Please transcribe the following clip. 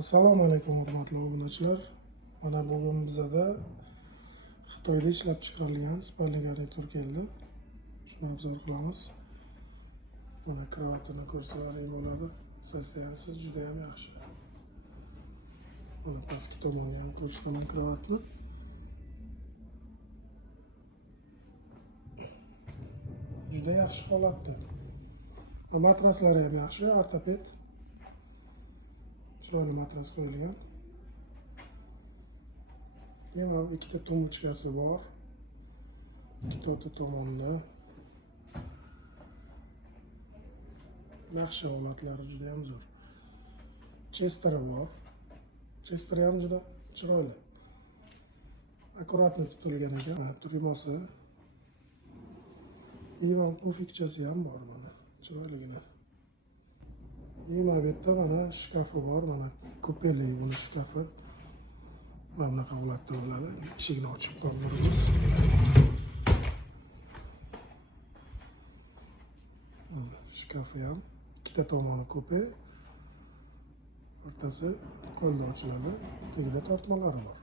Assalomu alaykum hurmatli obunachilar. Mana bugun bizada Xitoyda ishlab chiqarilgan spalni garnitur keldi. Shuni obzor qilamiz. Mana kravatini ko'rsalaring bo'ladi. Sostayansiz juda ham yaxshi. Mana pastki tomoni ham ko'rsataman kravatni. Juda yaxshi holatda. Matraslari ham yaxshi, ortoped. Chiroyli matras qo'yilgan. Yana ikkita tumbuchkasi bor. Ikkita o'ta tomonda. Yaxshi holatlari juda ham zo'r. Chesteri bor. Chesteri ham juda chiroyli. Akkuratni tutilgan ekan. Tugmasi. Ivan pufikchasi ham bor mana. Chiroyligina. Yana bu yerda mana shkafi bor, mana kupeli buni shkafi. Mana bunaqa holatda bo'ladi. Eshigini ochib qo'yamiz. Shkafi ham ikkita tomoni kupe. O'rtasi qo'lda ochiladi. Tagida tortmalari bor.